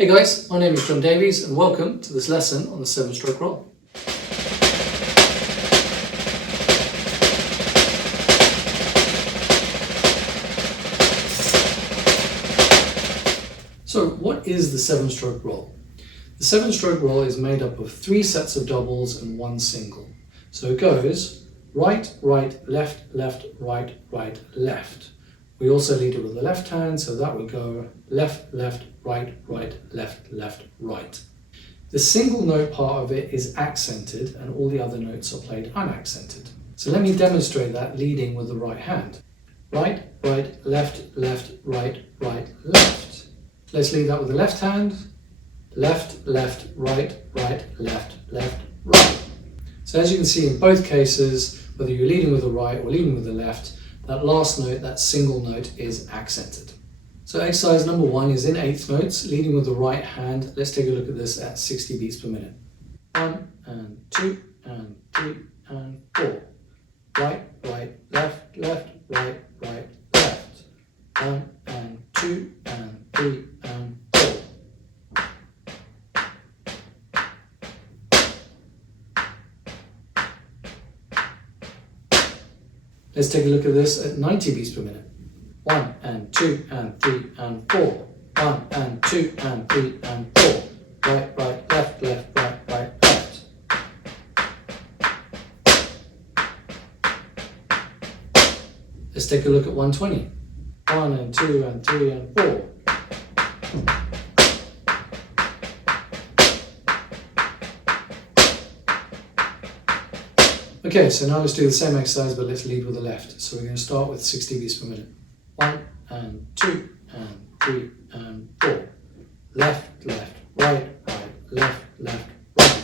Hey guys, my name is John Davies and welcome to this lesson on the 7-stroke roll. So what is the 7-stroke roll? The 7-stroke roll is made up of 3 sets of doubles and 1 single. So it goes right, right, left, left, right, right, left. We also lead it with the left hand, so that would go left, left, right, right, left, left, right. The single note part of it is accented and all the other notes are played unaccented. So let me demonstrate that leading with the right hand. Right, right, left, left, right, right, left. Let's lead that with the left hand. Left, left, right, right, left, left, right. So as you can see in both cases, whether you're leading with the right or leading with the left, that last note, that single note, is accented. So exercise number 1 is in 8th notes, leading with the right hand. Let's take a look at this at 60 beats per minute. 1 and 2 and 3 and 4. Right, right, left, left, right, right, left. 1 and 2 and 3 and 4. Let's take a look at this at 90 beats per minute. 1 and 2 and 3 and 4. 1 and 2 and 3 and 4. Right, right, left, left, right, right, left. Let's take a look at 120. 1 and 2 and 3 and 4. Okay, so now let's do the same exercise, but let's lead with the left. So we're going to start with 60 beats per minute. 1 and 2 and 3 and 4. Left, left, right, right, left, left, right.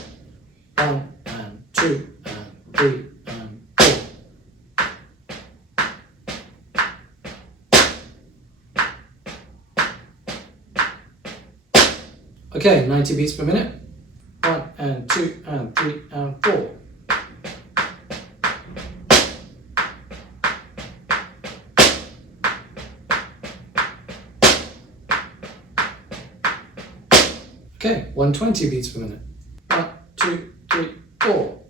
1 and 2 and 3 and 4. Okay, 90 beats per minute. 1 and 2 and 3 and 4. Okay, 120 beats per minute. 1, 2, 3, 4.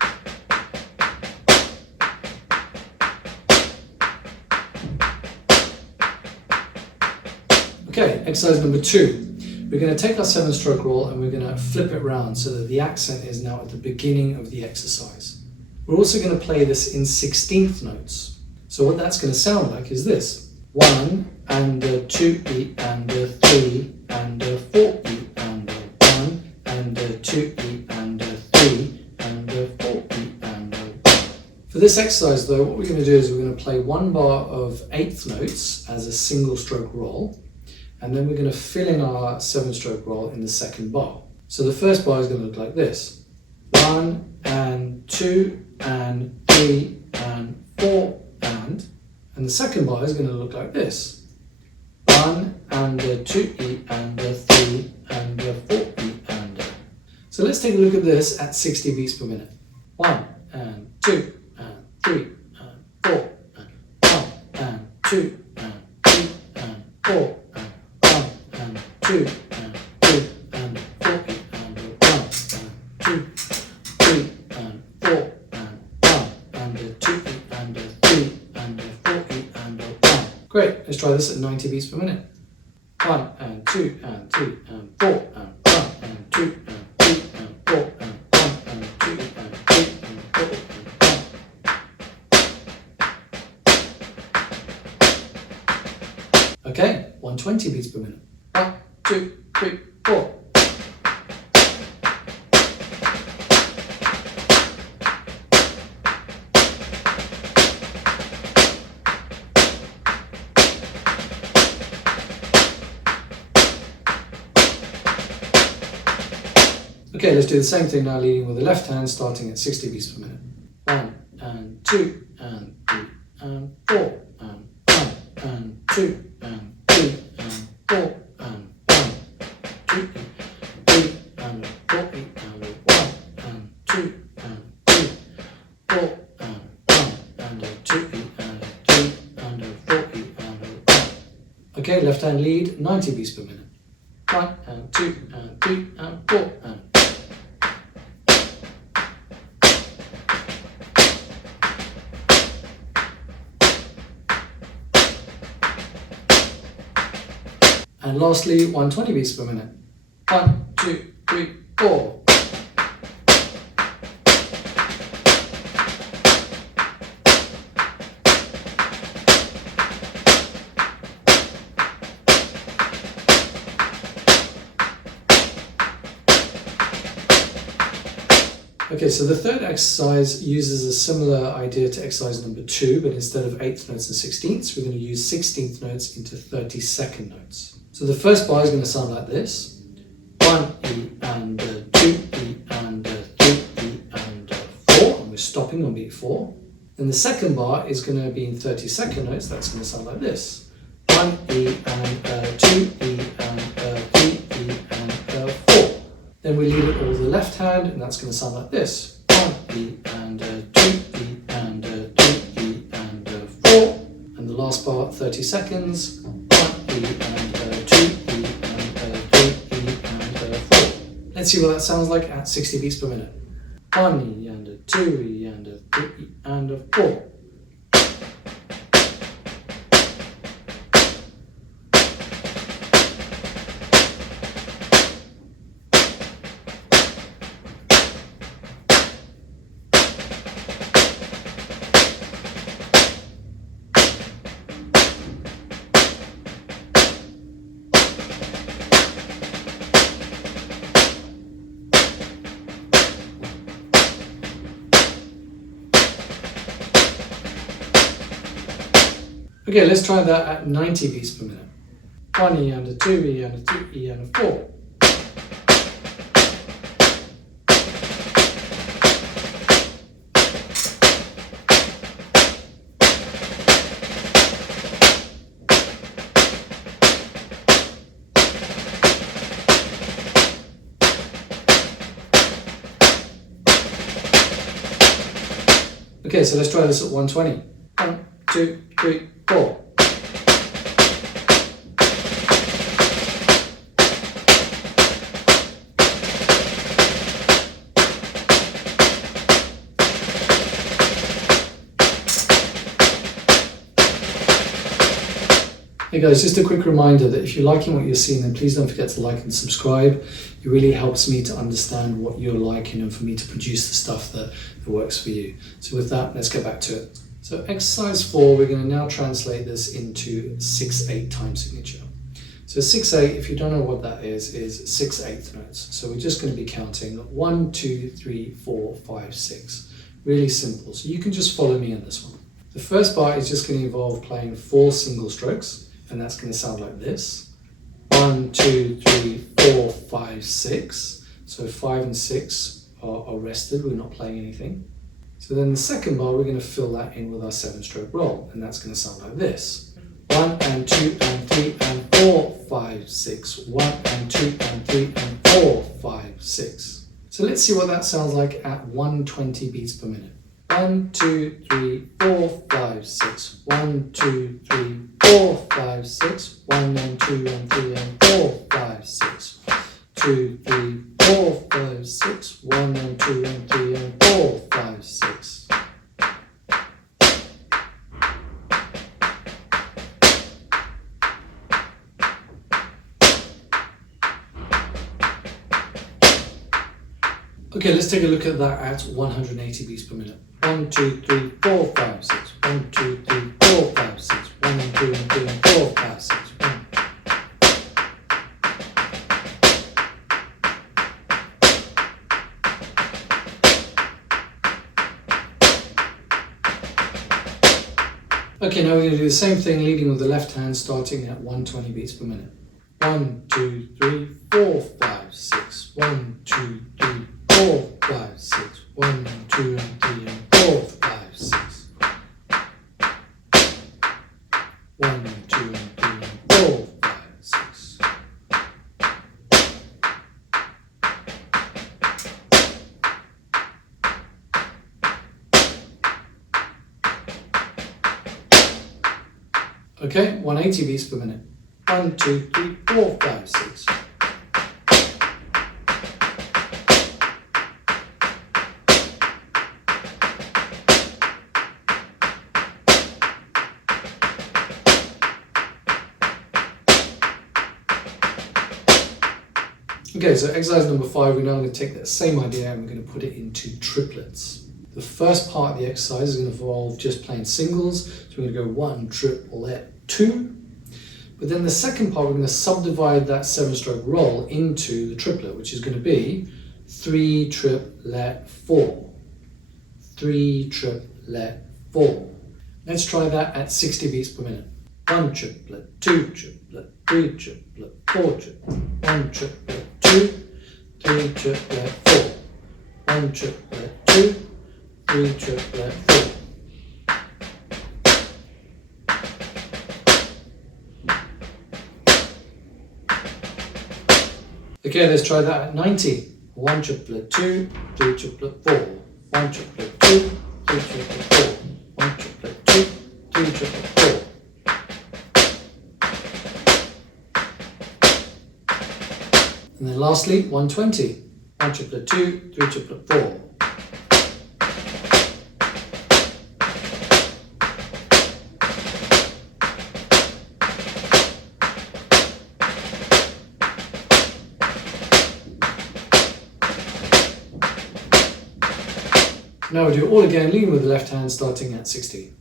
Okay, exercise number 2. We're going to take our 7-stroke roll and we're going to flip it round so that the accent is now at the beginning of the exercise. We're also going to play this in 16th notes. So what that's going to sound like is this. 1 and a 2E and a 3 and a 4E. 2E and a 3 and a 4E and a 1. For this exercise though, what we're going to do is we're going to play 1 bar of 8th notes as a single stroke roll, and then we're going to fill in our 7-stroke roll in the second bar. So the first bar is going to look like this. 1 and 2 and 3 and 4 and the second bar is going to look like this. 1 and a 2E and a 3 and a 4E. So let's take a look at this at 60 beats per minute. 1 and 2 and 3 and 4 and 1 and 2 and 3 and 4 and 1 and 2 and 3 and 4 and 1 and 2, 3 and 4 and 1 and a 2 and a 3 and a 4 and a 1. Great, let's try this at 90 beats per minute. 1 and 2 and 3 and 4 and 1 and 2 and 3 and 4 and 1 and 2 and 3 and 4 and 1. Okay, 120 beats per minute. 1, 2, 3, 4. Okay, let's do the same thing now, leading with the left hand, starting at 60 beats per minute. 1 and 2 and 3 and 4 and 1 and 2 and 3 and 4 and 1, 2 and 3 and 4 and 1 and 2 and 3, 4 and 1 and a 2 and a 3 and a 4 and a 1. Okay, left hand lead, 90 beats per minute. 1 1 and 2 and 3 and 4 and. And lastly, 120 beats per minute. 1, 2, 3, 4. Okay, so the third exercise uses a similar idea to exercise number 2, but instead of 8th notes and 16ths, we're going to use 16th notes into 32nd notes. So the first bar is going to sound like this. 1 E and 2 E and 3 E and 4, and we're stopping on beat 4. Then the second bar is going to be in 32nd notes, that's going to sound like this. 1 E and 2 E and 3 E and 4. Then we lead it all to the left hand, and that's going to sound like this. 1 E and 2 E and 3 E and 4. And the last bar, 30 seconds. 1 E and 2 E and 3 E and 4. Let's see what that sounds like at 60 beats per minute. 1 E and 2 E and 3 E and 4. Okay, let's try that at 90 beats per minute. 1 E and 2 E and 3 E and 4. Okay, so let's try this at 120. 1, 2, 3, 4. Hey guys, just a quick reminder that if you're liking what you're seeing, then please don't forget to like and subscribe. It really helps me to understand what you're liking and for me to produce the stuff that works for you. So with that, let's get back to it. So exercise 4, we're going to now translate this into 6/8 time signature. So 6/8, if you don't know what that is 6/8 notes. So we're just going to be counting 1, 2, 3, 4, 5, 6. Really simple. So you can just follow me on this one. The first bar is just going to involve playing 4 single strokes, and that's going to sound like this. 1, 2, 3, 4, 5, 6. So 5 and 6 are rested, we're not playing anything. So then the second bar, we're going to fill that in with our 7-stroke roll, and that's going to sound like this. 1 and 2 and 3 and 4, 5, 6. 1 and 2 and 3 and 4, 5, 6. So let's see what that sounds like at 120 beats per minute. 1, 2, 3, 4, 5, 6. 1, 2, 3, 4, 5, 6. 1 and 2 and 3 and 4, 5, 6. 2, 3, 4, 5, 6. 1 and 2 and 3 and 4, 5, 6. Okay, let's take a look at that at 180 beats per minute. 1, 2, 3, 4, 5, 6. 1, 2, 3, 4, 5, 6. 1 and 2 and 3 and 4, 5, 6. 1. Okay, now we're going to do the same thing, leading with the left hand, starting at 120 beats per minute. 1, 2, 3, 4, 5, 6. 1, 2, 3, 4, 5, 6. 1 and 2 and 3 and 4, 5, 6. 1 and 2 and 3 and 4, 5, 6. Okay, 180 beats per minute. 1, 2, 3, 4, 5, 6. Okay, so exercise number 5, we're now going to take that same idea and we're going to put it into triplets. The first part of the exercise is going to involve just playing singles. So we're going to go 1 triplet 2. But then the second part, we're going to subdivide that 7-stroke roll into the triplet, which is going to be 3 triplet 4. 3 triplet 4. Let's try that at 60 beats per minute. 1 triplet, 2 triplet, 3 triplet, 4 triplet, 1 triplet, 2, 3 triplet, 4. 1 triplet, 2, 3 triplet, 4. Okay, let's try that at 90. 1 triplet 2, 3 triplet 4. 1 triplet 2, 3 triplet 4. 1 triplet 2, 3 triplet 4. And then lastly, 120. 1 triplet 2, 3 triplet 4. Now we'll do it all again, leading with the left hand, starting at 60.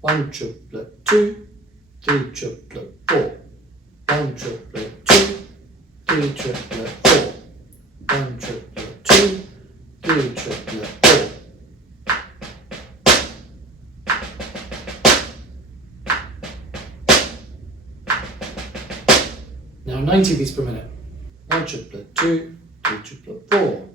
1 triplet 2, 3 triplet 4. 1 triplet 2, 3 triplet 4. 1 triplet 2, 3 triplet 4. Now 90 beats per minute. 1 triplet 2, 3 triplet 4.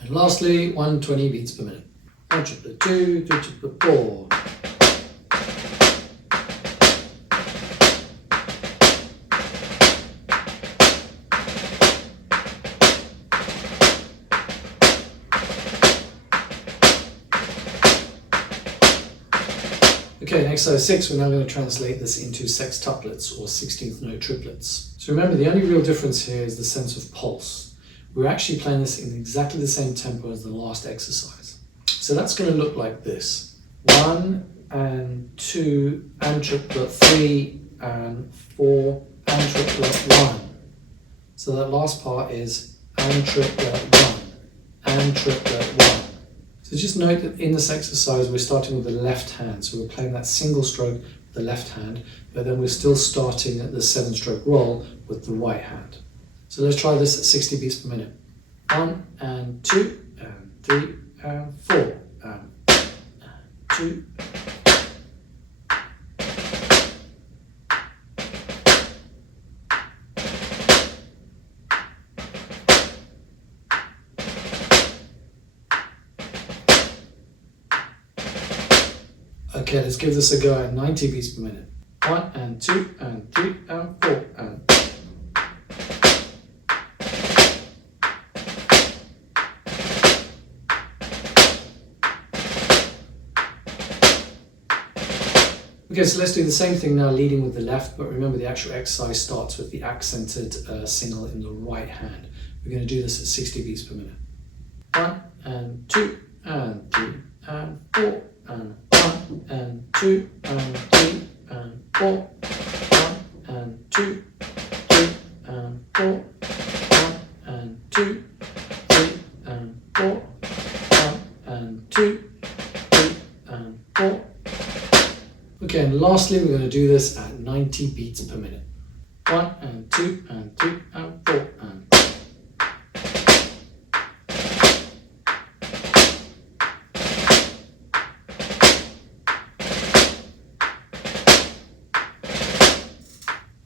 And lastly, 120 beats per minute. 1 triplet 2, 3 triplet 4. Okay, in exercise 6, we're now going to translate this into sextuplets or 16th note triplets. So remember, the only real difference here is the sense of pulse. We're actually playing this in exactly the same tempo as the last exercise. So that's going to look like this. 1 and 2 and triplet 3 and 4 and triplet 1. So that last part is and triplet 1 and triplet 1. So just note that in this exercise we're starting with the left hand, so we're playing that single stroke with the left hand, but then we're still starting at the 7-stroke roll with the right hand. So let's try this at 60 beats per minute. 1 and 2 and 3 and 4 and 2. Okay, let's give this a go at 90 beats per minute. 1 and 2 and 3 and 4 and. Okay, so let's do the same thing now, leading with the left, but remember the actual exercise starts with the accented single in the right hand. We're going to do this at 60 beats per minute. 1 and 2 and 3 and 4 and 1 and 2 and 3 and 4. 1 and 2, 3 and 4. 1 and 2, 3 and 4. 1 and 2, 3 and 4. Okay, and lastly, we're going to do this at 90 beats per minute. 1 and 2 and 3 and 4 and.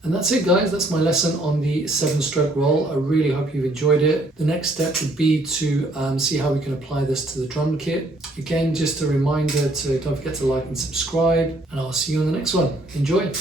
And that's it, guys. That's my lesson on the 7-stroke roll. I really hope you've enjoyed it. The next step would be to see how we can apply this to the drum kit. Again, just a reminder to don't forget to like and subscribe, and I'll see you on the next one. Enjoy.